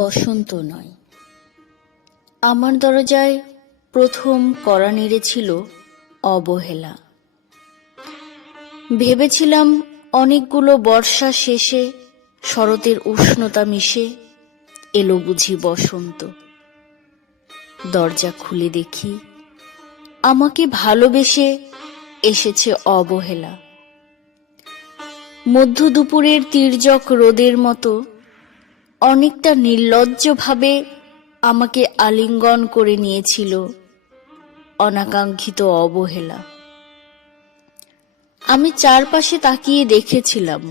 বসন্ত নয়। আমার দরজায় প্রথম কড়া নেড়েছিল অবহেলা। ভেবেছিলাম অনেকগুলো বর্ষা শেষে শরতের উষ্ণতা মিশে এলো বুঝি বসন্ত। দরজা খুলে দেখি আমাকে ভালোবেসে এসেছে অবহেলা। মধ্য দুপুরের তির্যক রোদের মতো অনেকটা নির্লজ্জভাবে আমাকে আলিঙ্গন করে নিয়েছিল অনাকাঙ্ক্ষিত অবহেলা। আমি চারপাশে তাকিয়ে দেখেছিলাম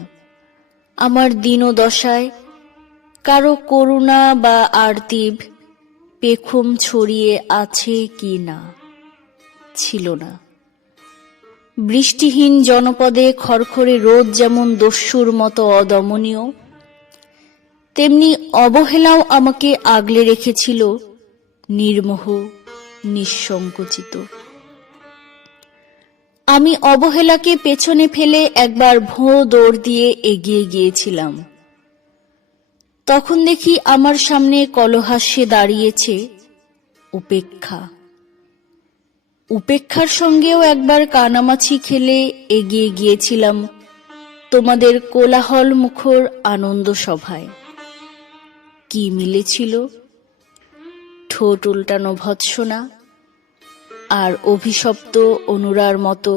আমার দীনদশায় কারো করুণা বা আর্তিভ পেখম ছড়িয়ে আছে কি না। ছিল না। বৃষ্টিহীন জনপদে খড়খড়ে রোদ যেমন দস্যুর মতো অদমনীয়, তেমনি অবহেলাও আমাকে আগলে রেখেছিল নির্মোহ, নিঃসংকোচিত। আমি অবহেলাকে পেছনে ফেলে একবার ভোঁ দৌড় দিয়ে এগিয়ে গিয়েছিলাম। তখন দেখি আমার সামনে কলহাস্যে দাঁড়িয়েছে উপেক্ষা। উপেক্ষার সঙ্গেও একবার কানামাছি খেলে এগিয়ে গিয়েছিলাম তোমাদের কোলাহল মুখর আনন্দ সভায়। কি মিলেছিল? ঠোঁট উল্টানো ভৎসনা আর অভিশপ্ত অনুরার মতো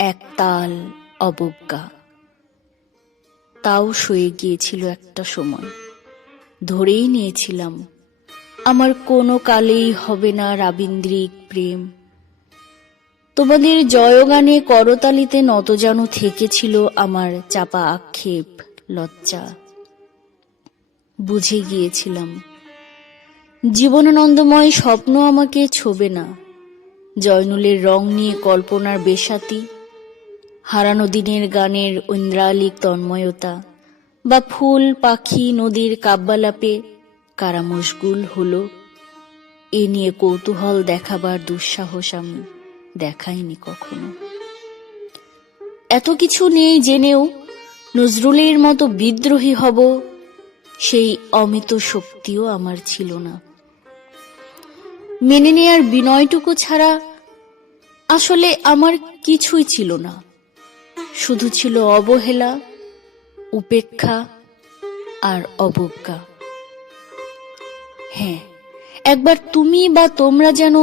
একতাল অবজ্ঞা। তাও সয়ে গিয়েছিল একটা সময়। ধরেই নিয়েছিলাম আমার কোনো কালেই হবে না রাবীন্দ্রিক প্রেম। তোমাদের জয়গানে করতালিতে নতজানু থেকেছিল আমার চাপা আক্ষেপ, লজ্জা। বুঝে গিয়েছিলাম জীবনানন্দময় স্বপ্ন আমাকে ছোবে না। জয়নুলের রং নিয়ে কল্পনার বেসাতি, হারানো দিনের গানের ঐন্দ্রালিক তন্ময়তা, বা ফুল পাখি নদীর কাব্যালাপে কারা মশগুল হলো, এ নিয়ে কৌতূহল দেখাবার দুঃসাহস আমি দেখাইনি কখনো। এত কিছু নেই জেনেও নজরুলের মতো বিদ্রোহী হব সেই অমিত শক্তিও আমার ছিল না। মেনে নেয়ার বিনয়টুকু ছাড়া আসলে আমার কিছুই ছিল না। শুধু ছিল অবহেলা, উপেক্ষা আর অবজ্ঞা। হ্যাঁ, একবার তুমি বা তোমরা যেন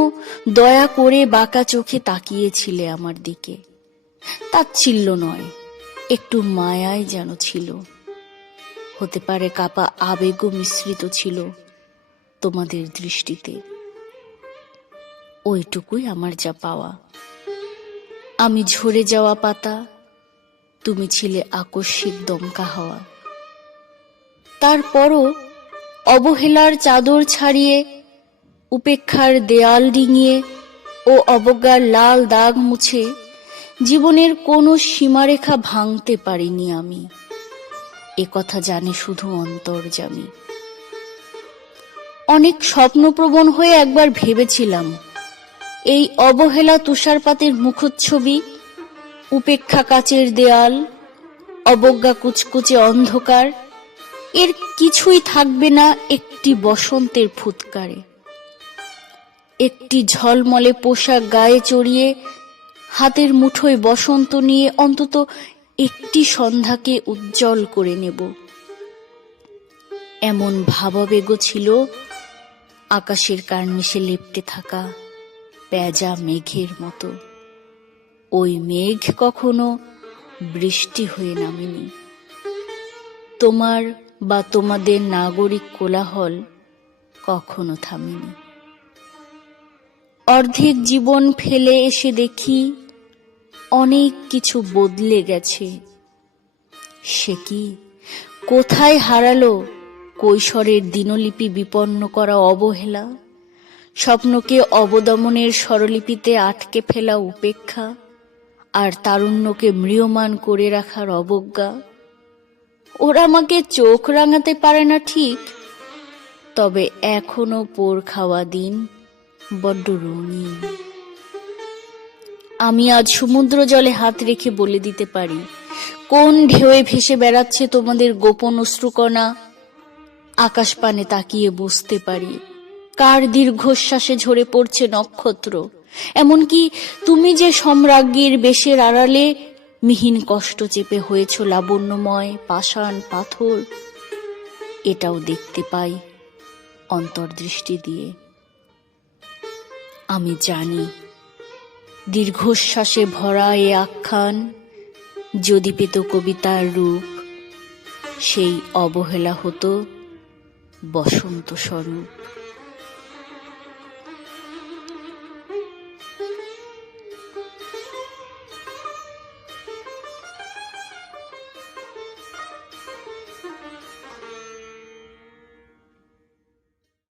দয়া করে বাঁকা চোখে তাকিয়েছিলে আমার দিকে। তাচ্ছিল্য নয়, একটু মায়াই যেন ছিল। হতে পারে কাপা আবেগও মিশ্রিত ছিল তোমাদের দৃষ্টিতে। ওইটুকুই আমার যা পাওয়া। আমি ঝরে যাওয়া পাতা, তুমি ছিলে আকস্মিক দমকা হাওয়া। তারপরও অবহেলার চাদর ছাড়িয়ে, উপেক্ষার দেয়াল ডিঙিয়ে ও অবজ্ঞার লাল দাগ মুছে জীবনের কোনো সীমারেখা ভাঙতে পারিনি আমি। এ কথা জানে শুধু অন্তর্যামী। অনেক স্বপ্নপ্রবণ হয়ে একবার ভেবেছিলাম এই অবহেলা তুষারপাতের মুখচ্ছবি, উপেক্ষা কাচের দেয়াল, অবজ্ঞা কুচকুচে অন্ধকার, এর কিছুই থাকবে না একটি বসন্তের ফুৎকারে। একটি ঝলমলে পোশাক গায়ে চড়িয়ে হাতের মুঠোয় বসন্ত নিয়ে অন্তত একটি সন্ধ্যাকে উজ্জ্বল করে নেব, এমন ভাবাবেগ ছিল আকাশের কার্নিশে লেপ্টে থাকা পেঁজা মেঘের মতো। ওই মেঘ কখনো বৃষ্টি হয়ে নামেনি। তোমার বা তোমাদের নাগরিক কোলাহল কখনো থামেনি। অর্ধেক জীবন ফেলে এসে দেখি অনেক কিছু বদলে গেছে। সে কি কোথায় হারালো কৈশোরের দিনলিপি বিপন্ন করা অবহেলা, স্বপ্নকে অবদমনের স্বরলিপিতে আটকে ফেলা উপেক্ষা, আর তারুণ্যকে ম্রিয়মান করে রাখার অবজ্ঞা? ওরা আমাকে চোখ রাঙাতে পারে না ঠিক, তবে এখনো পোড় খাওয়া দিন বড্ড রঙিন। আমি আজ সমুদ্র জলে হাত রেখে বলে দিতে পারি কোন ঢেউয়ে ভেসে বেড়াচ্ছে তোমাদের গোপন অশ্রুকণা, আকাশ পানে তাকিয়ে বুঝতে পারি কার দীর্ঘশ্বাসে ঝরে পড়ছে নক্ষত্র। এমনকি তুমি যে সম্রাজ্ঞীর বেশের আড়ালে মিহিন কষ্ট চেপে হয়েছ লাবণ্যময় পাষাণ পাথর, এটাও দেখতে পাই অন্তর্দৃষ্টি দিয়ে। আমি জানি দীর্ঘশ্বাসে ভরা এ আখ্যান যদি পেত কবিতার রূপ, সেই অবহেলা হতো বসন্ত স্বরূপ।